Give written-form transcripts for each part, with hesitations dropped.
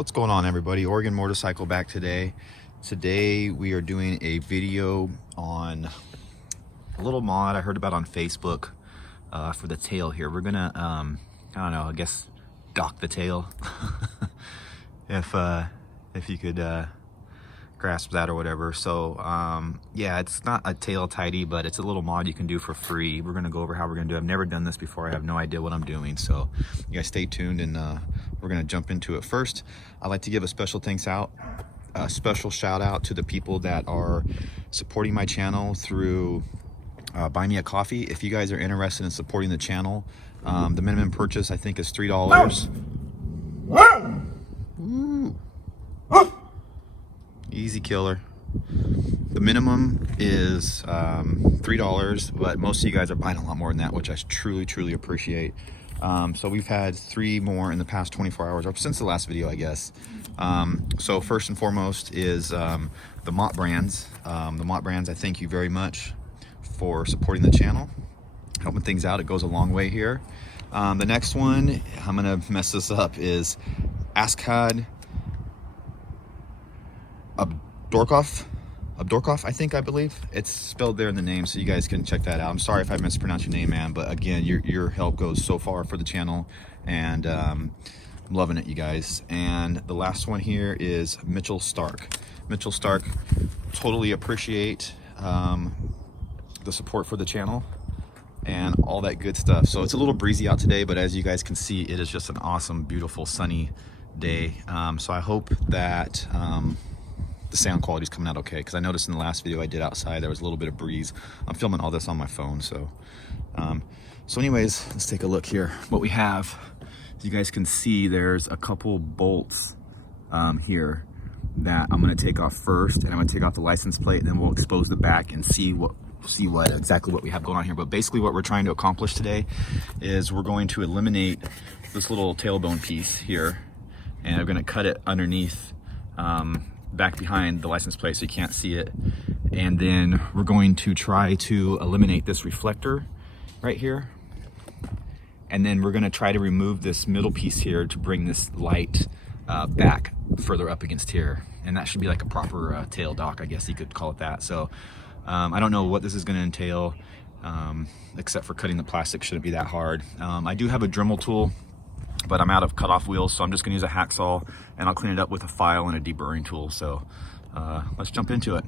What's going on, everybody? Oregon Motorcycle back today. Today we are doing a video on a little mod I heard about on Facebook for the tail here. We're gonna I don't know, I guess dock the tail if you could grasp that or whatever. So yeah, it's not a tail tidy, but it's a little mod you can do for free. We're gonna go over how we're gonna do it. I've never done this before. I have no idea what I'm doing, so you guys stay tuned, and we're gonna jump into it. First, I'd like to give a special special shout out to the people that are supporting my channel through Buy Me a Coffee. If you guys are interested in supporting the channel, the minimum purchase I think is $3. Ooh. Easy killer. The minimum is $3, but most of you guys are buying a lot more than that, which I truly appreciate. So we've had 3 more in the past 24 hours, or since the last video, I guess. So first and foremost is the Mott Brands. The Mott Brands, I thank you very much for supporting the channel, helping things out. It goes a long way here. The next one, I'm gonna mess this up, is Askad Abdorkov, I believe. It's spelled there in the name, so you guys can check that out. I'm sorry if I mispronounced your name, man, but again, your help goes so far for the channel, and I'm loving it, you guys. And the last one here is Mitchell Stark. Mitchell Stark, totally appreciate the support for the channel and all that good stuff. So it's a little breezy out today, but as you guys can see, it is just an awesome, beautiful, sunny day. So I hope that the sound quality is coming out okay, because I noticed in the last video I did outside there was a little bit of breeze. I'm filming all this on my phone, so anyways, let's take a look here. What we have, as you guys can see, there's a couple bolts here that I'm going to take off first, and I'm going to take off the license plate, and then we'll expose the back and see exactly what we have going on here. But basically what we're trying to accomplish today is we're going to eliminate this little tailbone piece here, and we're going to cut it underneath back behind the license plate so you can't see it. And then we're going to try to eliminate this reflector right here, and then we're going to try to remove this middle piece here to bring this light back further up against here, and that should be like a proper tail dock, I guess you could call it that. So I don't know what this is going to entail, except for cutting the plastic. Shouldn't be that hard. I do have a Dremel tool, but I'm out of cutoff wheels, so I'm just gonna use a hacksaw, and I'll clean it up with a file and a deburring tool. So let's jump into it.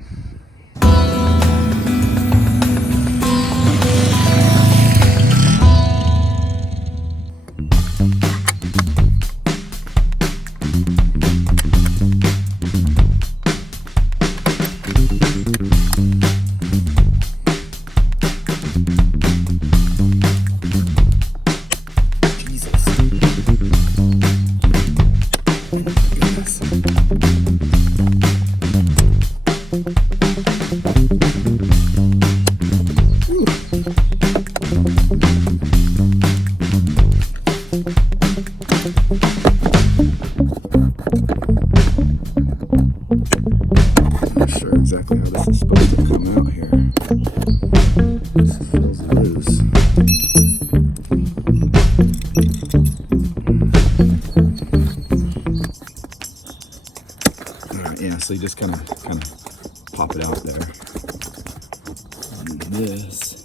Exactly how this is supposed to come out here. This feels loose. Alright, yeah, so you just kind of pop it out there. And this,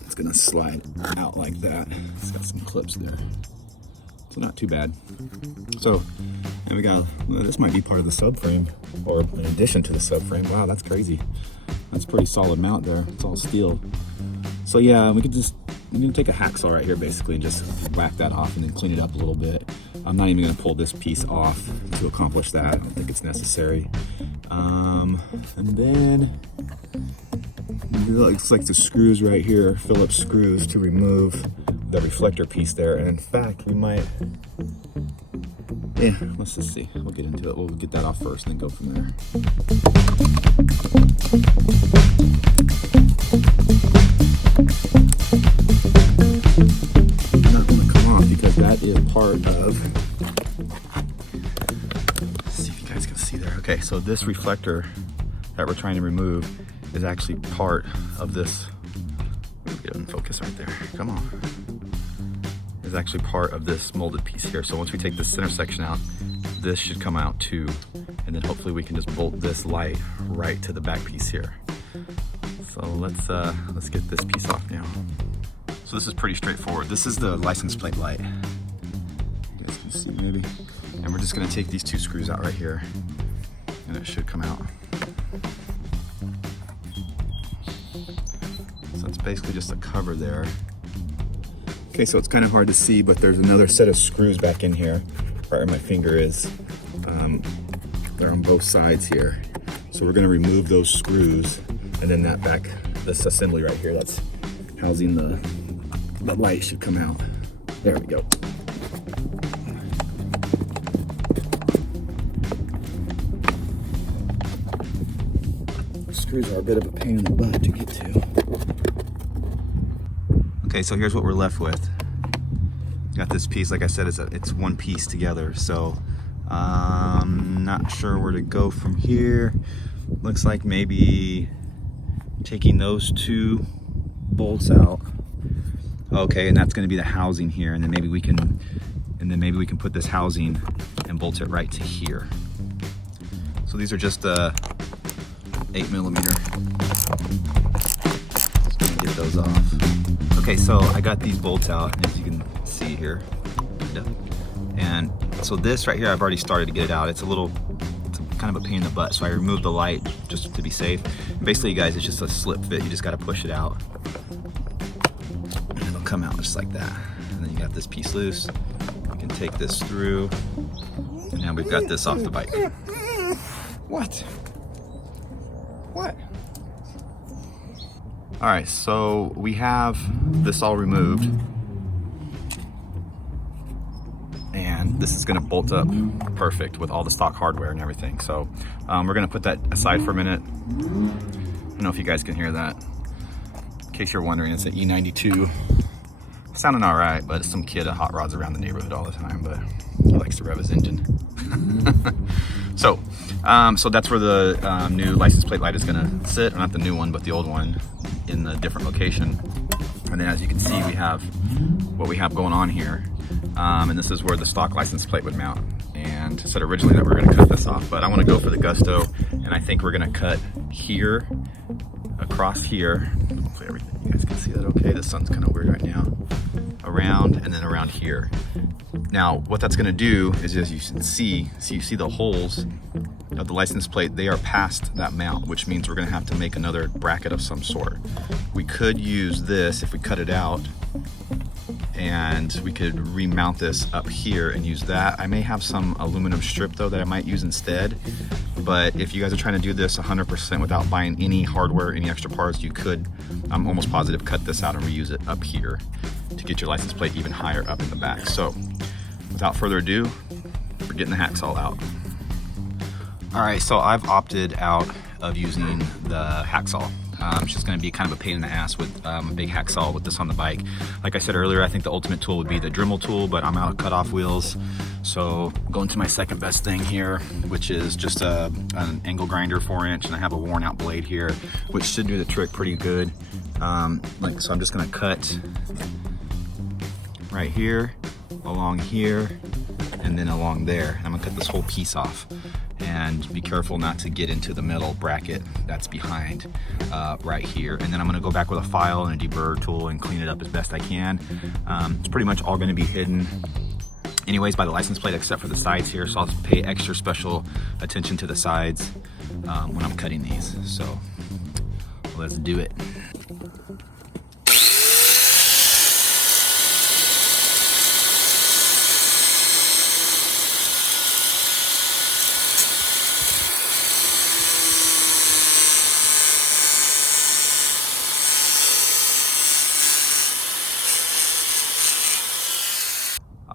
it's gonna slide out like that. It's got some clips there, so not too bad. So, and we got, well, this might be part of the subframe, or in addition to the subframe. Wow, that's crazy. That's a pretty solid mount there. It's all steel. So yeah, we can take a hacksaw right here basically and just whack that off and then clean it up a little bit. I'm not even gonna pull this piece off to accomplish that. I don't think it's necessary. And then it looks like the screws right here, Phillips screws, to remove the reflector piece there. And in fact, we might, yeah, let's just see. We'll get into it. We'll get that off first and then go from there. Not going to come off because that is part of, let's see if you guys can see there. Okay, so this reflector that we're trying to remove is actually part of this. Get it in focus right there. Come on. Is is actually part of this molded piece here. So once we take this center section out, this should come out too. And then hopefully we can just bolt this light right to the back piece here. So let's get this piece off now. So this is pretty straightforward. This is the license plate light. You guys can see maybe. And we're just gonna take these 2 screws out right here and it should come out. So it's basically just a cover there. Okay, so it's kind of hard to see, but there's another set of screws back in here, right where my finger is. They're on both sides here. So we're gonna remove those screws, and then this assembly right here, that's housing the light should come out. There we go. Screws are a bit of a pain in the butt to get to. Okay, so here's what we're left with. Got this piece, like I said, it's one piece together. So not sure where to go from here. Looks like maybe taking those 2 bolts out. Okay, and that's going to be the housing here, and then maybe we can put this housing and bolt it right to here. So these are just 8mm. Just gonna get those off. Okay, so I got these bolts out, as you can see here. And so this right here, I've already started to get it out. It's kind of a pain in the butt, so I removed the light just to be safe. And basically, you guys, it's just a slip fit. You just got to push it out, and it'll come out just like that. And then you got this piece loose. You can take this through, and now we've got this off the bike. What? What? All right, so we have this all removed, and this is gonna bolt up perfect with all the stock hardware and everything. So we're gonna put that aside for a minute. I don't know if you guys can hear that. In case you're wondering, it's an E92. Sounding all right, but some kid at Hot Rods around the neighborhood all the time, but he likes to rev his engine. So that's where the new license plate light is gonna sit, or not the new one, but the old one in the different location. And then as you can see, we have what we have going on here. And this is where the stock license plate would mount. And said originally that we're gonna cut this off, but I wanna go for the gusto, and I think we're gonna cut here, across here. Hopefully everything, you guys can see that okay. The sun's kind of weird right now. Around, and then around here. Now, what that's gonna do is, as you can see, you see the holes of the license plate, they are past that mount, which means we're gonna have to make another bracket of some sort. We could use this if we cut it out, and we could remount this up here and use that. I may have some aluminum strip though that I might use instead, but if you guys are trying to do this 100% without buying any hardware, any extra parts, you could, I'm almost positive, cut this out and reuse it up here to get your license plate even higher up in the back. So without further ado, we're getting the hacksaw out. All right, so I've opted out of using the hacksaw. It's just gonna be kind of a pain in the ass with a big hacksaw with this on the bike. Like I said earlier, I think the ultimate tool would be the Dremel tool, but I'm out of cutoff wheels. So going to my second best thing here, which is just an angle grinder 4-inch, and I have a worn out blade here, which should do the trick pretty good. So I'm just gonna cut right here, along here, and then along there. I'm gonna cut this whole piece off. And be careful not to get into the metal bracket that's behind right here. And then I'm gonna go back with a file and a deburr tool and clean it up as best I can. It's pretty much all gonna be hidden anyways by the license plate except for the sides here, so I'll pay extra special attention to the sides when I'm cutting these. So let's do it.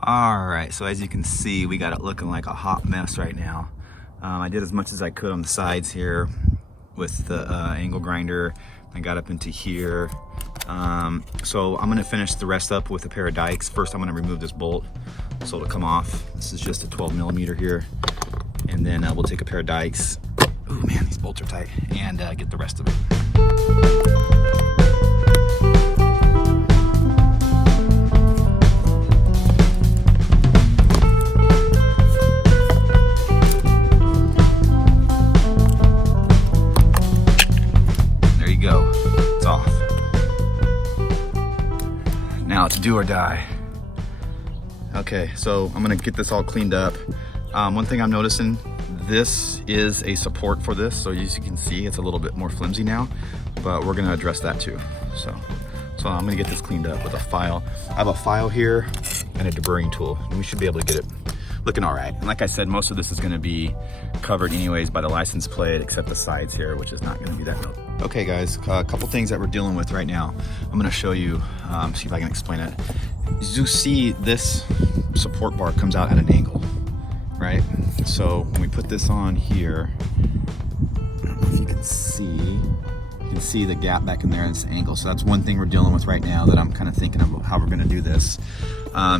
All right, so as you can see, we got it looking like a hot mess right now. I did as much as I could on the sides here with the angle grinder. I got up into here. So I'm gonna finish the rest up with a pair of dikes. First, I'm gonna remove this bolt so it'll come off. This is just a 12mm here. And then we'll take a pair of dikes. Oh man, these bolts are tight. And get the rest of it. do or die. Okay, so I'm gonna get this all cleaned up. One thing I'm noticing, this is a support for this, so as you can see, it's a little bit more flimsy now, but we're gonna address that too. So I'm gonna get this cleaned up with a file. I have a file here and a deburring tool, and we should be able to get it looking all right. And like I said, most of this is gonna be covered anyways by the license plate, except the sides here, which is not gonna be that note. Okay guys, a couple things that we're dealing with right now. I'm gonna show you, see if I can explain it. As you see, this support bar comes out at an angle, right? So when we put this on here, if you can see the gap back in there in this angle. So that's one thing we're dealing with right now that I'm kind of thinking of how we're gonna do this.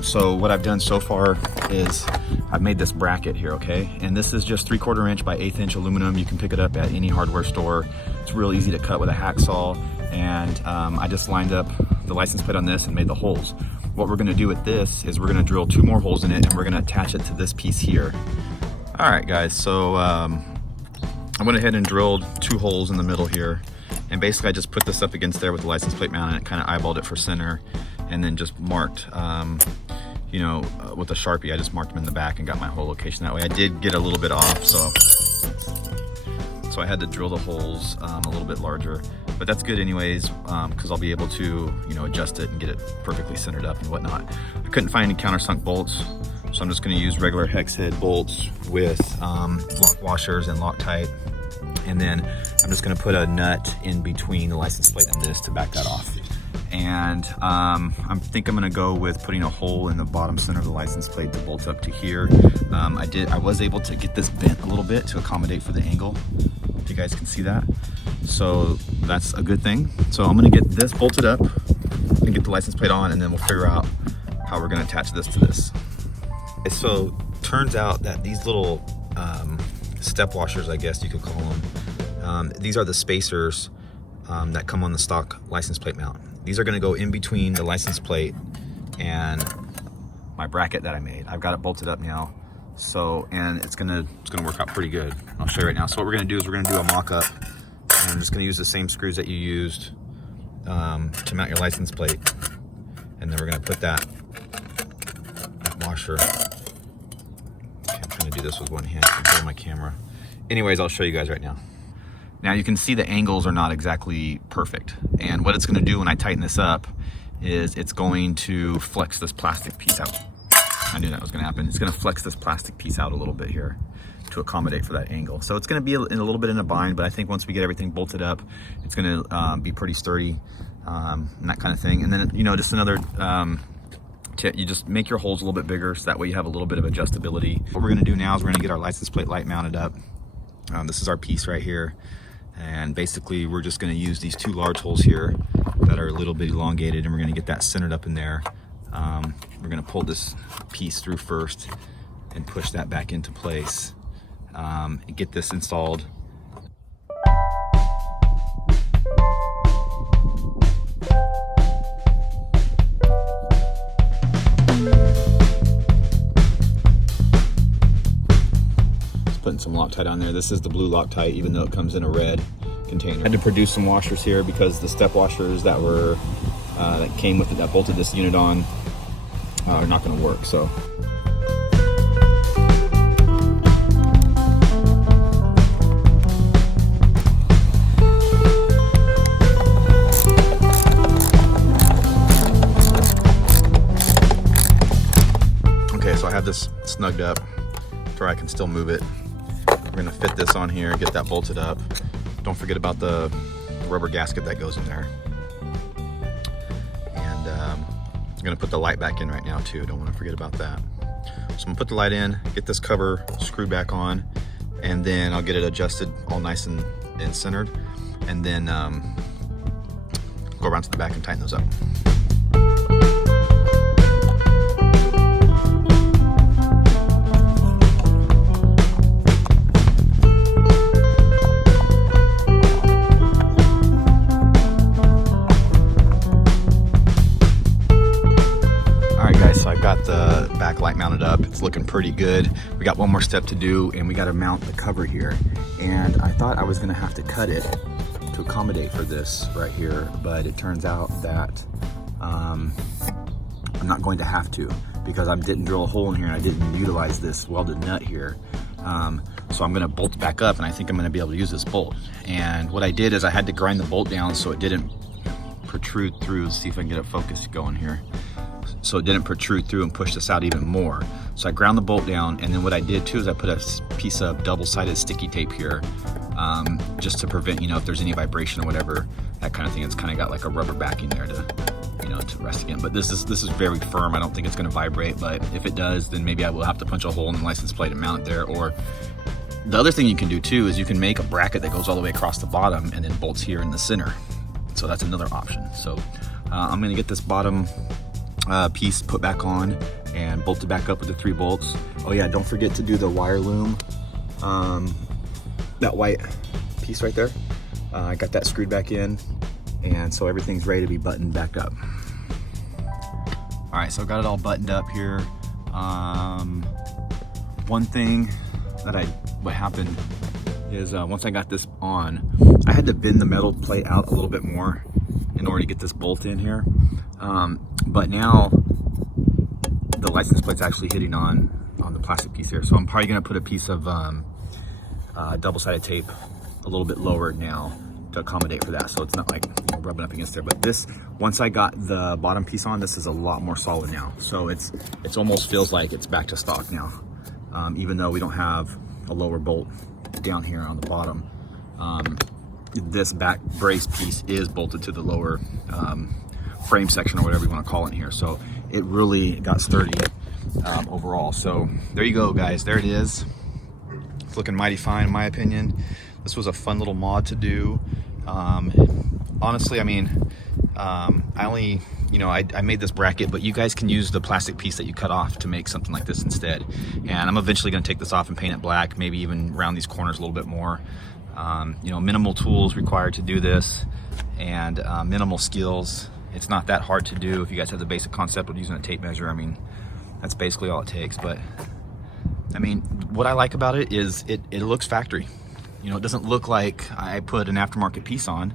So what I've done so far is I've made this bracket here, okay? And this is just 3/4 inch by 1/8 inch aluminum. You can pick it up at any hardware store. It's real easy to cut with a hacksaw. And I just lined up the license plate on this and made the holes. What we're gonna do with this is we're gonna drill 2 more holes in it, and we're gonna attach it to this piece here. All right guys, so I went ahead and drilled 2 holes in the middle here. And basically I just put this up against there with the license plate mount and kind of eyeballed it for center, and then just marked, you know, with a Sharpie, I just marked them in the back and got my hole location that way. I did get a little bit off, so I had to drill the holes a little bit larger, but that's good anyways, because I'll be able to, you know, adjust it and get it perfectly centered up and whatnot. I couldn't find any countersunk bolts, so I'm just gonna use regular hex head bolts with lock washers and Loctite. And then I'm just gonna put a nut in between the license plate and this to back that off. And I think I'm gonna go with putting a hole in the bottom center of the license plate to bolt up to here. I was able to get this bent a little bit to accommodate for the angle. If you guys can see that. So that's a good thing. So I'm gonna get this bolted up and get the license plate on, and then we'll figure out how we're gonna attach this to this. So turns out that these little step washers, I guess you could call them, these are the spacers that come on the stock license plate mount. These are gonna go in between the license plate and my bracket that I made. I've got it bolted up now. So, and it's gonna work out pretty good. I'll show you right now. So what we're gonna do is we're gonna do a mock-up, and I'm just gonna use the same screws that you used to mount your license plate. And then we're gonna put that washer. Okay, I'm trying to do this with one hand, I'm holding my camera. Anyways, I'll show you guys right now. Now you can see the angles are not exactly perfect. And what it's gonna do when I tighten this up is it's going to flex this plastic piece out. I knew that was gonna happen. It's gonna flex this plastic piece out a little bit here to accommodate for that angle. So it's gonna be a little bit in a bind, but I think once we get everything bolted up, it's gonna be pretty sturdy and that kind of thing. And then, you know, just another tip, you just make your holes a little bit bigger so that way you have a little bit of adjustability. What we're gonna do now is we're gonna get our license plate light mounted up. This is our piece right here. And basically we're just gonna use these 2 large holes here that are a little bit elongated, and we're gonna get that centered up in there. We're gonna pull this piece through first and push that back into place and get this installed. Just putting some Loctite on there. This is the blue Loctite, even though it comes in a red container. I had to produce some washers here because the step washers that were that came with it, that bolted this unit on, are not going to work. So okay, so I have this snugged up to where I can still move it. We're going to fit this on here, get that bolted up. Don't forget about the rubber gasket that goes in there. I'm gonna put the light back in right now too. Don't want to forget about that. So I'm gonna put the light in, get this cover screwed back on, and then I'll get it adjusted all nice and centered, and then go around to the back and tighten those up. Got the back light mounted up. It's looking pretty good. We got one more step to do, and we got to mount the cover here. And I thought I was gonna have to cut it to accommodate for this right here, but it turns out that I'm not going to have to, because I didn't drill a hole in here and I didn't utilize this welded nut here. So I'm gonna bolt it back up, and I think I'm gonna be able to use this bolt. And what I did is I had to grind the bolt down so it didn't protrude through. Let's see if I can get it focused going here. So it didn't protrude through and push this out even more. So I ground the bolt down, and then what I did too is I put a piece of double-sided sticky tape here, just to prevent, you know, if there's any vibration or whatever, that kind of thing. It's kind of got like a rubber backing there to, you know, to rest again. But this is very firm. I don't think it's going to vibrate, but if it does, then maybe I will have to punch a hole in the license plate and mount it there. Or the other thing you can do too is you can make a bracket that goes all the way across the bottom and then bolts here in the center. So that's another option. So I'm going to get this bottom piece put back on and bolt it back up with the 3 bolts. Oh yeah, don't forget to do the wire loom, that white piece right there. I got that screwed back in, and so everything's ready to be buttoned back up. All right, so I got it all buttoned up here. One thing that what happened is once I got this on, I had to bend the metal plate out a little bit more in order to get this bolt in here. But now the license plate's actually hitting on the plastic piece here. So I'm probably gonna put a piece of double-sided tape a little bit lower now to accommodate for that, so it's not like, you know, rubbing up against there. But this, once I got the bottom piece on, this is a lot more solid now. So it's almost feels like it's back to stock now, even though we don't have a lower bolt down here on the bottom. This back brace piece is bolted to the lower frame section, or whatever you want to call it in here. So it really got sturdy overall. So there you go, guys. There it is. It's looking mighty fine in my opinion. This was a fun little mod to do. Honestly, I mean, I only, you know, I made this bracket, but you guys can use the plastic piece that you cut off to make something like this instead. And I'm eventually going to take this off and paint it black, maybe even round these corners a little bit more. You know, minimal tools required to do this, and minimal skills. It's not that hard to do if you guys have the basic concept of using a tape measure. I mean, that's basically all it takes. But I mean, what I like about it is it looks factory. You know, it doesn't look like I put an aftermarket piece on.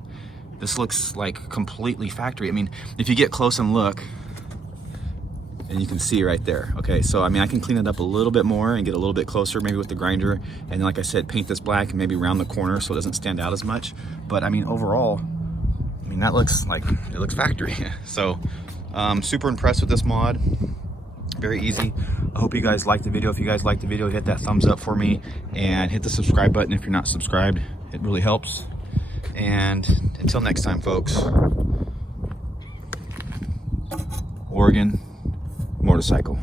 This looks like completely factory. I mean, if you get close and look, and you can see right there. Okay, so I mean, I can clean it up a little bit more and get a little bit closer, maybe with the grinder. And then, like I said, paint this black and maybe round the corner so it doesn't stand out as much. But I mean, overall, I mean, that looks like, it looks factory. So super impressed with this mod. Very easy. I hope you guys liked the video. If you guys liked the video, hit that thumbs up for me and hit the subscribe button if you're not subscribed. It really helps. And until next time, folks, Oregon motorcycle.